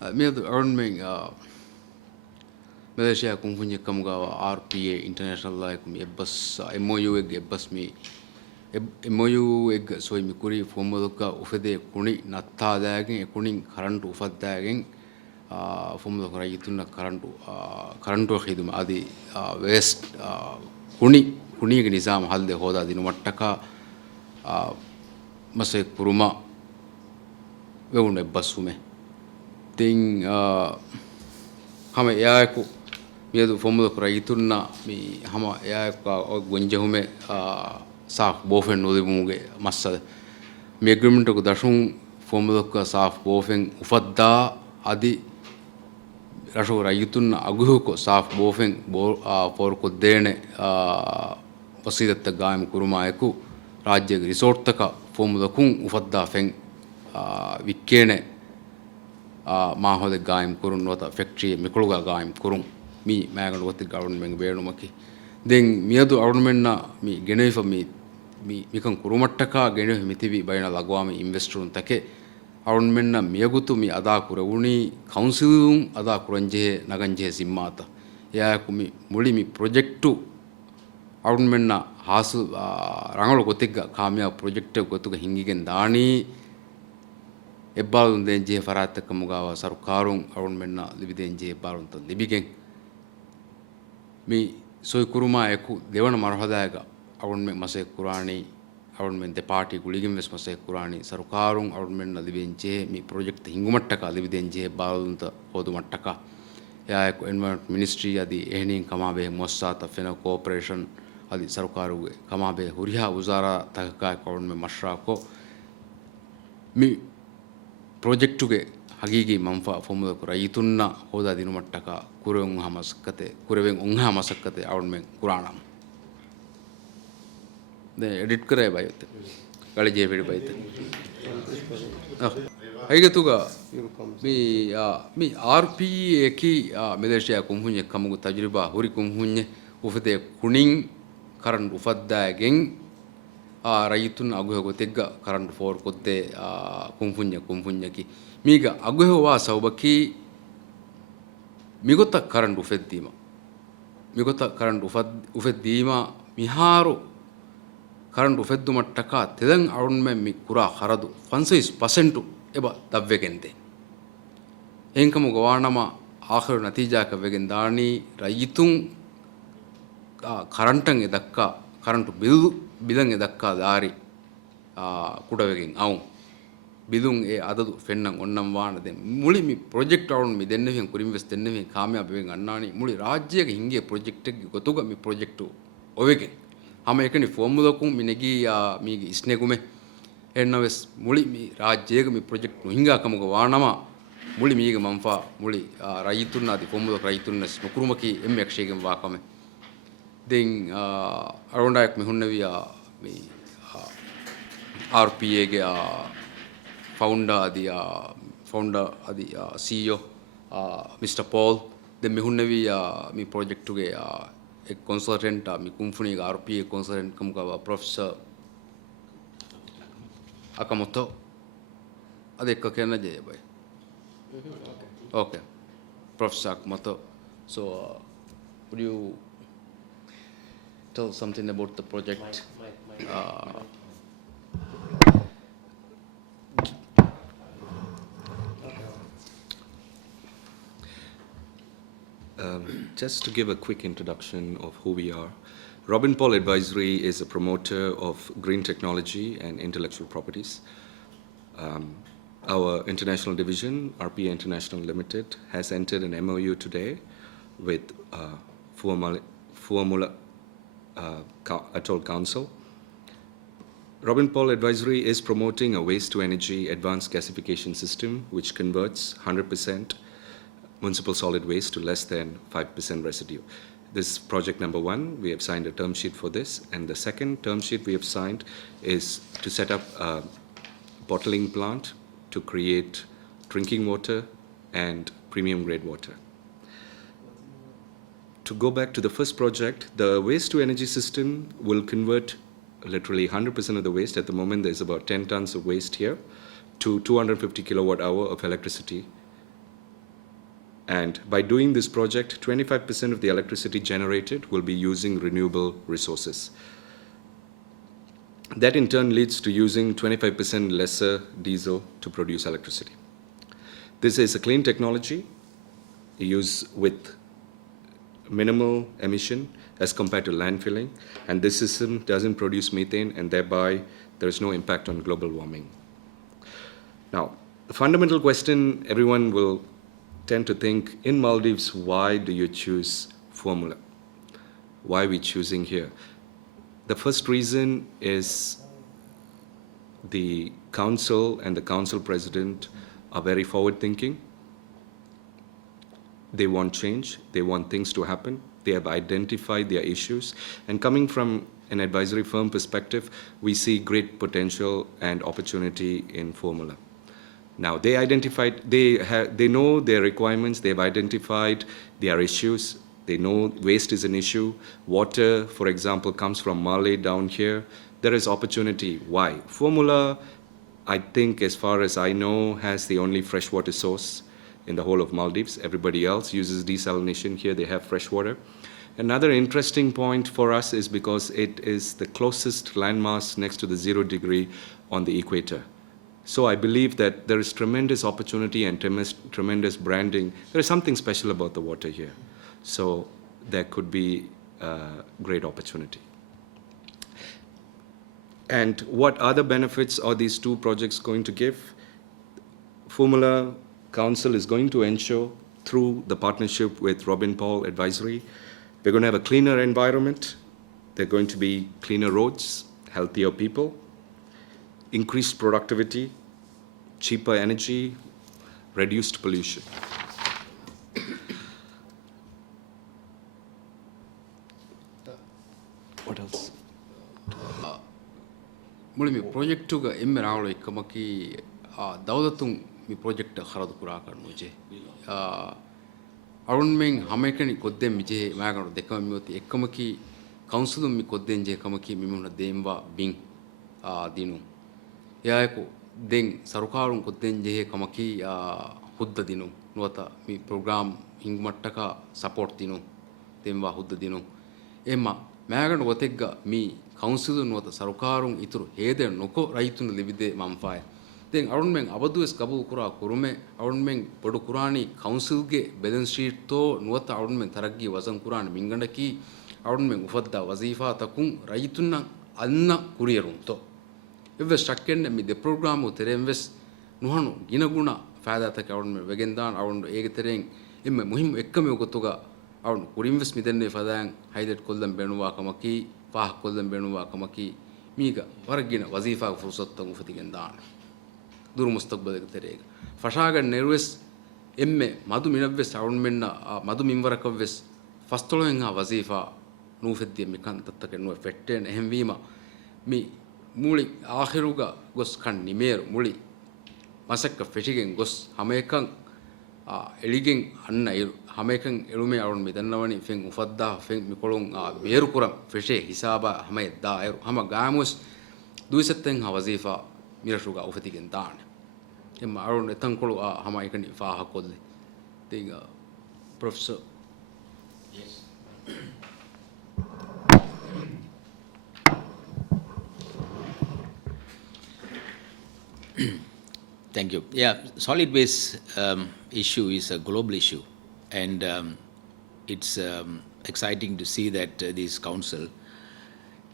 Mir government Malaysia kung punya kamugawa RPA international like mi ebbas MOU eg ebbas mi MOU eg soi mi kuri formulka ufede kuni natta dagen kunin current ufaddagen formulka rayitunna current khidum adi waste kuni ge nizam halde hoda dinu mattaka mase kuruma weun ebbasume ting hama yaku miedu formula rayitunna mi hama yaku gonjahume saaf bofen nodimuge massa mi agreement ko dashun formula ka saaf bofen ufadda adi rasho rayitunna aguhu ko saaf bofen por ko dene wasidatta gaam kuruma eku rajya resort taka formula kun ufadda fen wikkene mahode gaim kurun wata factory mikuluga gaim kurun mi magan wati government beenumaki den miadu government na mi genefa mi kan kurumattaka genefa mitibi bayna lagwami investorun take government na miyagutu mi ada kurawuni councilum ada kuranje naganje simmata ya ku mi muli mi projectu government na hasu rangalo gotigga kamya project gotuga hingigen dani ebbalun denje farata kamugawa sarukarun government na libidenje ebbalun to libigen mi soy kuruma eku devana marhadaga government mase kurani government de party guligem ves mase kurani sarukarun government na libenje mi project hingumattaka libidenje ebbalun to hodumattaka ya eku environment ministry adi ehnin kamabe mossata fena cooperation adi sarukaruge kamabe huriha wizara takaka government mashrako mi project ge hagigi manfa formula ko rayitunna hoda dinu mattaka kurewen hamasakkate government kuranam de edit kare bayote gali je pedi bayte haigatuga mi RPA ki Malaysia kumhunye kamugu tajriba huri kumhunye ufete kunin karan ufaddagen rayitun aguhe gotegga current for kodde kumfunya ki miga aguhe wa sawbaki migota current ufeddima miharu current ufeddu mattaka tedan arunme mi kura haradu 5% eba davvegende enkamu gwanama akhiru natija ka vegen dani rayitun currentan edakka current bilan edakka daari kudavegen awun bidun e adadu fennan onnam waana den muli mi project awun mi denneven kurimves denneven kaamya beven annani muli rajyage hinge project ge gotuga mi project ovegen hama ekani formula kun mi negi mi isnegume ennaves muli mi rajyage mi project no hinga kamuga waanama muli miige manfa muli rayitunna di formula rayitunna nukurumaki emmekshegen waakame den arondayak mi hunnaviya mi RPA ge founder adi CEO Mr. Paul then mi hunnavi mi project ge ek consultant mi kumfuni ga RPA consultant kamka professor akamoto ade ekka kenna je bay okay professor akamoto so would you tell something about the project Just to give a quick introduction of who we are, Robin Paul Advisory is a promoter of green technology and intellectual properties. Our international division, RPA International Limited, has entered an MOU today with Fuamula Atoll Council. Robin Paul Advisory is promoting a waste-to-energy advanced gasification system which converts 100% municipal solid waste to less than 5% residue. This is project number 1. We have signed a term sheet for this. And the second term sheet we have signed is to set up a bottling plant to create drinking water and premium grade water. To go back to the first project, the waste-to-energy system will convert literally 100% of the waste. At the moment, there's about 10 tons of waste here to 250 kilowatt hour of electricity And by doing this project, 25% of the electricity generated will be using renewable resources. That in turn leads to using 25% lesser diesel to produce electricity. This is a clean technology used with minimal emission as compared to landfilling, and this system doesn't produce methane, and thereby there is no impact on global warming. Now, the fundamental question everyone will tend to think, in Maldives, why do you choose formula? Why are we choosing here? The first reason is the council and the council president are very forward-thinking. They want change. They want things to happen. They have identified their issues. And coming from an advisory firm perspective, we see great potential and opportunity in formula. Now, they know their requirements. They've identified their issues. They know waste is an issue. Water, for example, comes from Malé down here. There is opportunity. Why? Formula, I think, as far as I know, has the only freshwater source in the whole of Maldives. Everybody else uses desalination. Here they have fresh water. Another interesting point for us is because it is the closest landmass next to the 0 degree on the equator. So I believe that there is tremendous opportunity and tremendous branding. There is something special about the water here. So there could be great opportunity. And what other benefits are these two projects going to give? Formula Council is going to ensure, through the partnership with Robin Paul Advisory, we're going to have a cleaner environment. There are going to be cleaner roads, healthier people, increased productivity, cheaper energy, reduced pollution. What else? මුලින් මේ project එක එම්මේ රාවල එක්කමකි දවදතුන් මේ project එක හරදු කුරා කරනුජේ අරුන් මෙන් හැම එකනි කොද්දෙන් මිජේ මාගන දෙකම මියොති එක්කමකි කවුන්සිලුම් මි කොද්දෙන් J කමකි මිමුණ දෙම්වා බින් දිනු එයායකෝ දෙන් සරුකාරුන් කොද්දෙන් ජේ කමකි හුද්ද දිනු නුවත මේ ප්‍රෝග්‍රෑම් හින්ගමට්ටක සපෝට් දිනු දෙම්වා හුද්ද දිනු එම්ම මාගන වතෙග්ග මී කවුන්සිලු නුවත සරුකාරුන් ඉතුරු හේද නොකො රයිතුන ලිවිදේ මම්ෆාය දැන් අරුන් මෙන් අබදුස් කබු කුරා කුරුමේ අරුන් මෙන් පොඩු කුරානි කවුන්සිල්ගේ බැලන්ස් ෂීට් තෝ නුවත අරුන් මෙන් තරග්ගී වසන් කුරාන මින්ගණකි අරුන් මෙන් උෆද්දා වසීෆා තකුන් රයිතුන අන්න කුරියරුන් තෝ එවස් ටක්කෙන් මි දෙ ප්‍රෝග්‍රෑම් උතරෙන් වෙස් නුහනු ගිනගුණ ෆාදාතක අරුන් මෙන් වෙගෙන් දාන අරුන් ඒගෙ තරෙන් එම්ම මුහිම් එක්කම උගතුගා අරුන් කුරින් වෙස් මිදෙන්නේ ෆදාන් හයිලයිට් කොල්ලම් බෙනුවා කමකි පාහ කොල්ලම් බෙනුවා කමකි මීග වරගින වසීෆා ෆුර්සත් තං උෆතිගෙන් දාන दूर मुस्तकबल तेरेगा फशागन नेरुवेस एम्मे मधु मिनवेस अरुण मेन्ना मधु मिंवरकवेस फस्तोलेंगा वजीफा नूफेद्दी मिकन तत्तके नो फेट्टेन एहमवीमा मी मूली आखिरुगा गोस खन निमेर मूली मसक्क फेटिගෙන් गोस हमेकं එලිගෙන් අන්න හමේකන් එළුමේ අරුන් මෙදන්නවනි ෆෙන් උෆද්දා ෆෙන් මිකොලොන් බේරු කුරම් ෆෙෂේ හිසාබා හමේ දා අයරු හම ගාමුස් දුයිසත්තෙන් හවසීෆා මිරෂුගා උෆතිගෙන් දාන එම අරුන් එතන් කොළු හම එකනි ෆාහ කොල්ලේ තිග professor yes Thank you. Yeah, solid waste issue is a global issue, and it's exciting to see that this council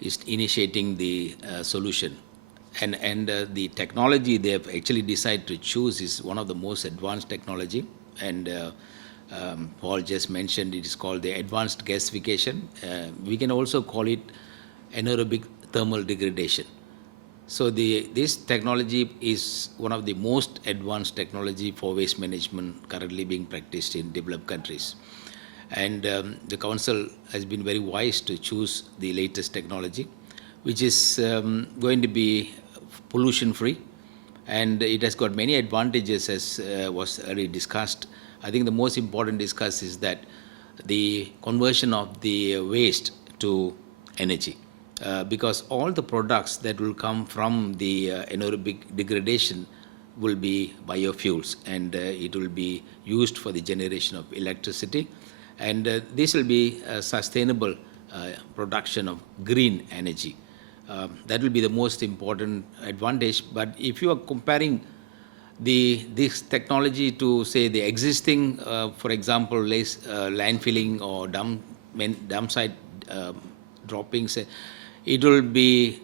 is initiating the solution, and the technology they have actually decided to choose is one of the most advanced technology, and Paul just mentioned it is called the advanced gasification. We can also call it anaerobic thermal degradation. So this technology is one of the most advanced technology for waste management currently being practiced in developed countries. And the council has been very wise to choose the latest technology, which is going to be pollution-free, and it has got many advantages as was already discussed. I think the most important discuss is that the conversion of the waste to energy. Because all the products that will come from the anaerobic degradation will be biofuels, and it will be used for the generation of electricity. And this will be a sustainable production of green energy. That will be the most important advantage. But if you are comparing this technology to, say, the existing, for example, landfilling or dump site droppings, it will be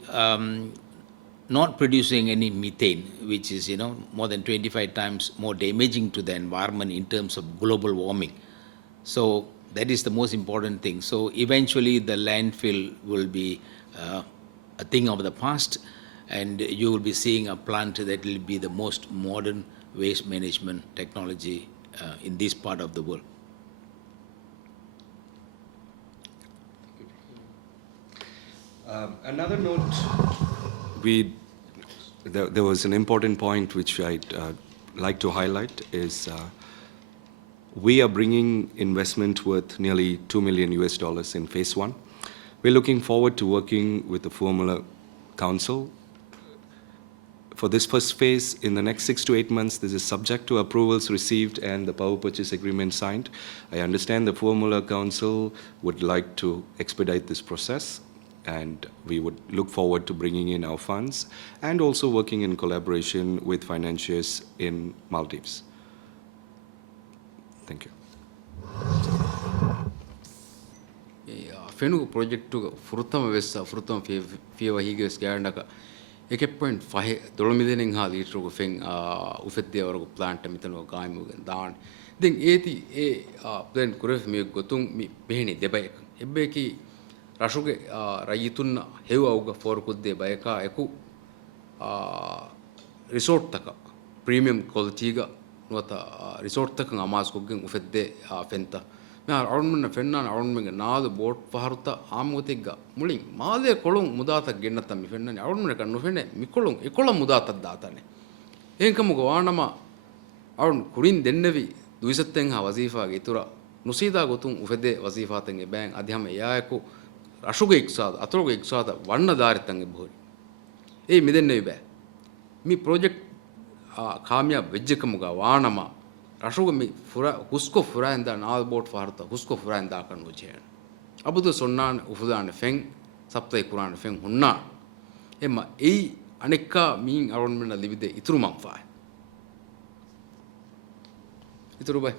not producing any methane, which is, more than 25 times more damaging to the environment in terms of global warming. So that is the most important thing. So eventually the landfill will be a thing of the past, and you will be seeing a plant that will be the most modern waste management technology in this part of the world. Another note, there was an important point which I'd like to highlight is we are bringing investment worth nearly $2 million in phase 1. We're looking forward to working with the Formula Council. For this first phase, in the next 6 to 8 months, this is subject to approvals received and the power purchase agreement signed. I understand the Formula Council would like to expedite this process, and we would look forward to bringing in our funds and also working in collaboration with financiers in Maldives. Thank you. ෆෙනු project එක ෆුරුතම වෙස්ස ෆුරුතම ෆියව හීගස් ගෑන්නක 1.5 දොළමිදෙනෙන් හා ලීටරක ෆෙන් උෆෙද්දේ වරක plant මිතන ගායමුගෙන් දාන ඉතින් ඒති ඒ plan කුරෙෆ් මේ ගොතුන් මෙහෙනි දෙබය එබ්බේකි රෂුගේ රයිතුන්න හෙව අවුග ෆෝරකුද්දේ බයකා එකු resort තක premium ක්වොලිටිග නොත resort තක අමාස්කුගෙන් උෆෙද්දේ ෆෙන්ත मैं अरुण फेन्ना अरुण नाद boat पहरुता आमुतिग्गा Muling मादे कोलुं मुदात गिन्नता मि फेन्ना अरुण कन्नु फेन्ने मिकोलुं इकोलम मुदात दाताने एंकमुग वाणमा अरुण कुरिन देन्नेवि दुइसत्तें हा वजीफा गे इतुरा नुसीदा गोतुं उफेदे वजीफातें गे बैंग अध्यम यायकु रशुगे इक्साद अतुरुगे इक्साद वन्न दारितं गे भोरि ए मिदेन्नेवि बे मि प्रोजेक्ट कामयाब वेज्जकमुग वाणमा रशुग मी फुरा हुस्को फुराइंदा नाल बोट फारता हुस्को फुराइंदा कन उजेन अबुदु सोन्नान उफुदान फेंग सप्ताह कुरान फेंग हुन्ना एमा ए अनेक्का मीन अरुण मेना लिविदे इतुरु मंफा इतुरु बाय